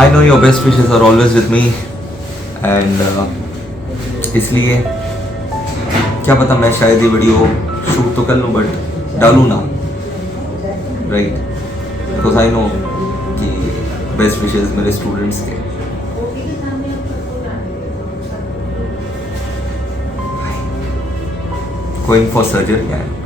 I know your best wishes are always with me and इसलिए क्या पता मैं शायद ये वीडियो शूट तो कर लूँ बट डालूँ ना, राइट, बिकॉज आई नो कि बेस्ट विशेस मेरे स्टूडेंट्स के. Going for surgery and